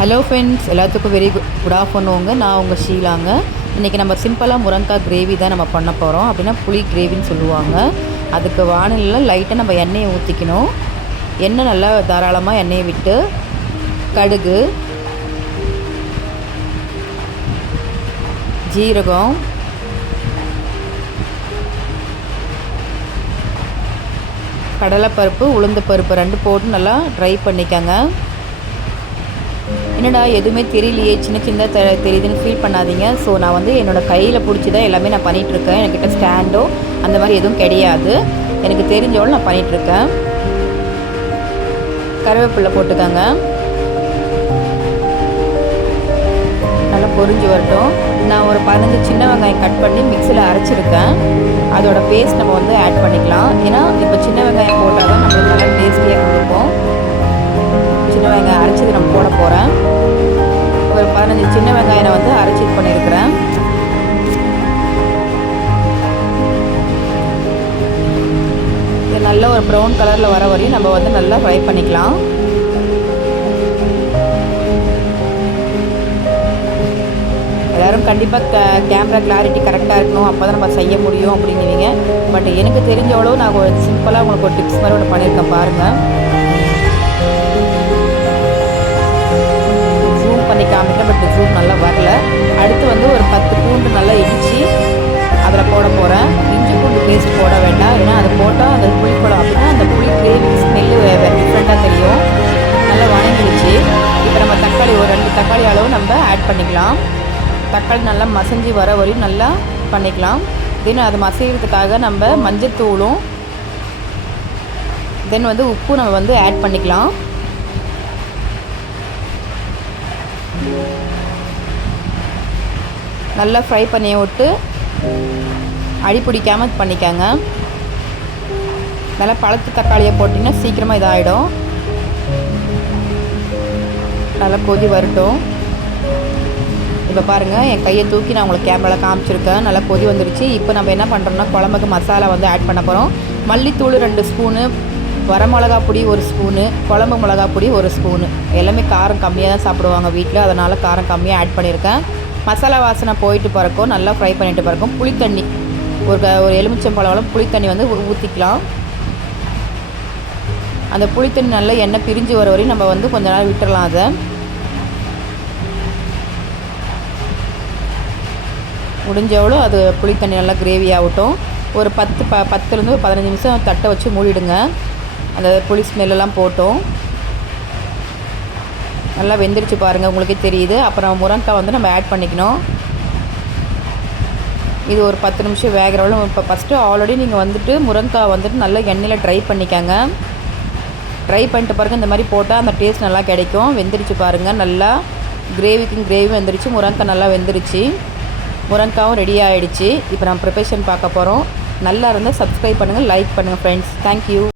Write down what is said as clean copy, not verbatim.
Hello friends, எல்லாத்துக்கும் very good ஆஃப்டர்நூனுங்க. நான் உங்கள் ஷீலாங்க. இன்றைக்கி நம்ம சிம்பிளாக முருங்கைக்காய் கிரேவி தான் நம்ம பண்ண போகிறோம். அப்படின்னா புளி கிரேவின்னு சொல்லுவாங்க. அதுக்கு வானலில் லைட்டாக நம்ம எண்ணெயை ஊற்றிக்கணும். எண்ணெய் நல்லா தாராளமாக எண்ணெயை விட்டு கடுகு, ஜீரகம், கடலைப்பருப்பு, உளுந்து பருப்பு ரெண்டு போட்டு நல்லா ட்ரை பண்ணிக்கோங்க. என்னடா எதுவுமே தெரியலையே, சின்ன சின்னதாக தெரியுதுன்னு ஃபீல் பண்ணாதீங்க. ஸோ நான் வந்து என்னோடய கையில் பிடிச்சி தான் எல்லாமே நான் பண்ணிகிட்ருக்கேன். என்கிட்ட ஸ்டாண்டோ அந்த மாதிரி எதுவும் கிடையாது. எனக்கு தெரிஞ்சவளும் நான் பண்ணிகிட்ருக்கேன். கருவேப்பிலை போட்டுக்கோங்க. நல்லா பொரிஞ்சு வரட்டும். நான் ஒரு 15 சின்ன வெங்காயம் கட் பண்ணி மிக்சியில் அரைச்சிருக்கேன். அதோட பேஸ்ட் நம்ம வந்து ஆட் பண்ணிக்கலாம். ஏன்னா இப்போ சின்ன வெங்காயம் போட்டால் தான் நம்மளுக்கு நல்லா டேஸ்டியாக கொடுக்கும். சின்ன வெங்காயம் அரைச்சது நான் போட போகிறேன். ஒரு 15 சின்ன வெங்காயம் நான் வந்து அரைச்சி பண்ணியிருக்கிறேன். இது நல்ல ஒரு ப்ரௌன் கலரில் வர வரையும் நம்ம வந்து நல்லா ஃப்ரை பண்ணிக்கலாம். எல்லோரும் கண்டிப்பாக கேமரா கிளாரிட்டி கரெக்டாக இருக்கணும், அப்போ தான் நம்ம செய்ய முடியும் அப்படின்னுவீங்க. பட் எனக்கு தெரிஞ்சவளோ நான் ஒரு சிம்பிளாக உங்களுக்கு ஒரு டிப்ஸ் மாதிரி ஒன்று பண்ணியிருக்கேன் பாருங்கள். பண்ணி காமிக்கிறேன், பட் ஜூம் நல்லா வரல. அடுத்து வந்து ஒரு 10 பூண்டு நல்லா இடித்து அதில் போட போகிறேன். இஞ்சி பூண்டு பேஸ்ட் போட வேண்டாம், ஏன்னா அது போட்டால் அந்த புளிக்குழம்பு அப்படின்னா அந்த புளி கிரேவி ஸ்மெல்லு டிஃப்ரெண்ட்டாக தெரியும். நல்லா வணங்கிடுச்சு. இப்போ நம்ம தக்காளி ஒரு 2 தக்காளி அளவு நம்ம ஆட் பண்ணிக்கலாம். தக்காளி நல்லா மசஞ்சி வர வரையும் நல்லா பண்ணிக்கலாம். தென் அது மசிக்கிறதுக்காக நம்ம மஞ்சத்தூளும் தென் வந்து உப்பு நம்ம வந்து ஆட் பண்ணிக்கலாம். நல்லா ஃப்ரை பண்ணி விட்டு அடி பிடிக்காமல் பண்ணிக்கோங்க. நல்லா பழுத்த தக்காளியை போட்டிங்கன்னா சீக்கிரமாக இதாகிடும். நல்லா கொதி வரட்டும். இப்போ பாருங்கள், என் கையை தூக்கி நான் உங்களுக்கு கேமராவில் காமிச்சிருக்கேன். நல்லா கொதி வந்துருச்சு. இப்போ நம்ம என்ன பண்ணுறோம்னா குழம்புக்கு மசாலா வந்து ஆட் பண்ண போகிறோம். மல்லித்தூள் 2 ஸ்பூனு, வரமிளகா பொடி 1 ஸ்பூனு, குழம்பு மிளகா பொடி 1 ஸ்பூனு. எல்லாமே காரம் கம்மியாக தான் சாப்பிடுவாங்க வீட்டில், அதனால் காரம் கம்மியாக ஆட் பண்ணியிருக்கேன். மசாலா வாசனை போயிட்டு பிறக்கும், நல்லா ஃப்ரை பண்ணிட்டு பிறக்கும். புளித்தண்ணி ஒரு எலுமிச்சம்பழம் புளித்தண்ணி வந்து ஊற்றிக்கலாம். அந்த புளித்தண்ணி நல்லா எண்ணெய் பிரிஞ்சு வர வரையும் நம்ம வந்து கொஞ்ச நேரம் விட்டுடலாம். அதை முடிஞ்சவளோ அது புளித்தண்ணி நல்லா கிரேவி ஆகட்டும். ஒரு 10லேருந்து ஒரு 15 நிமிஷம் தட்டை வச்சு மூடிடுங்க. அந்த புளி ஸ்மெல்லாம் போட்டோம். நல்லா வெந்துருச்சு பாருங்கள், உங்களுக்கே தெரியுது. அப்புறம் முருங்கைக்காய் வந்து நம்ம ஆட் பண்ணிக்கணும். இது ஒரு 10 நிமிஷம் வேகிறவளும். இப்போ ஃபஸ்ட்டு ஆல்ரெடி நீங்கள் வந்துட்டு முருங்கைக்காய் வந்துட்டு நல்லா எண்ணெயில் ட்ரை பண்ணிக்கோங்க. ட்ரை பண்ணிட்டு பாருங்கள், இந்த மாதிரி போட்டால் அந்த டேஸ்ட் நல்லா கிடைக்கும். வெந்துருச்சு பாருங்கள், நல்லா கிரேவி வெந்துருச்சு. முருங்கைக்காய் நல்லா வெந்துருச்சு. முருங்கைக்காவும் ரெடி ஆகிடுச்சு. இப்போ நம்ம ப்ரிப்பரேஷன் பார்க்க போகிறோம். நல்லா இருந்தால் சப்ஸ்கிரைப் பண்ணுங்கள், லைக் பண்ணுங்கள் ஃப்ரெண்ட்ஸ். தேங்க்யூ.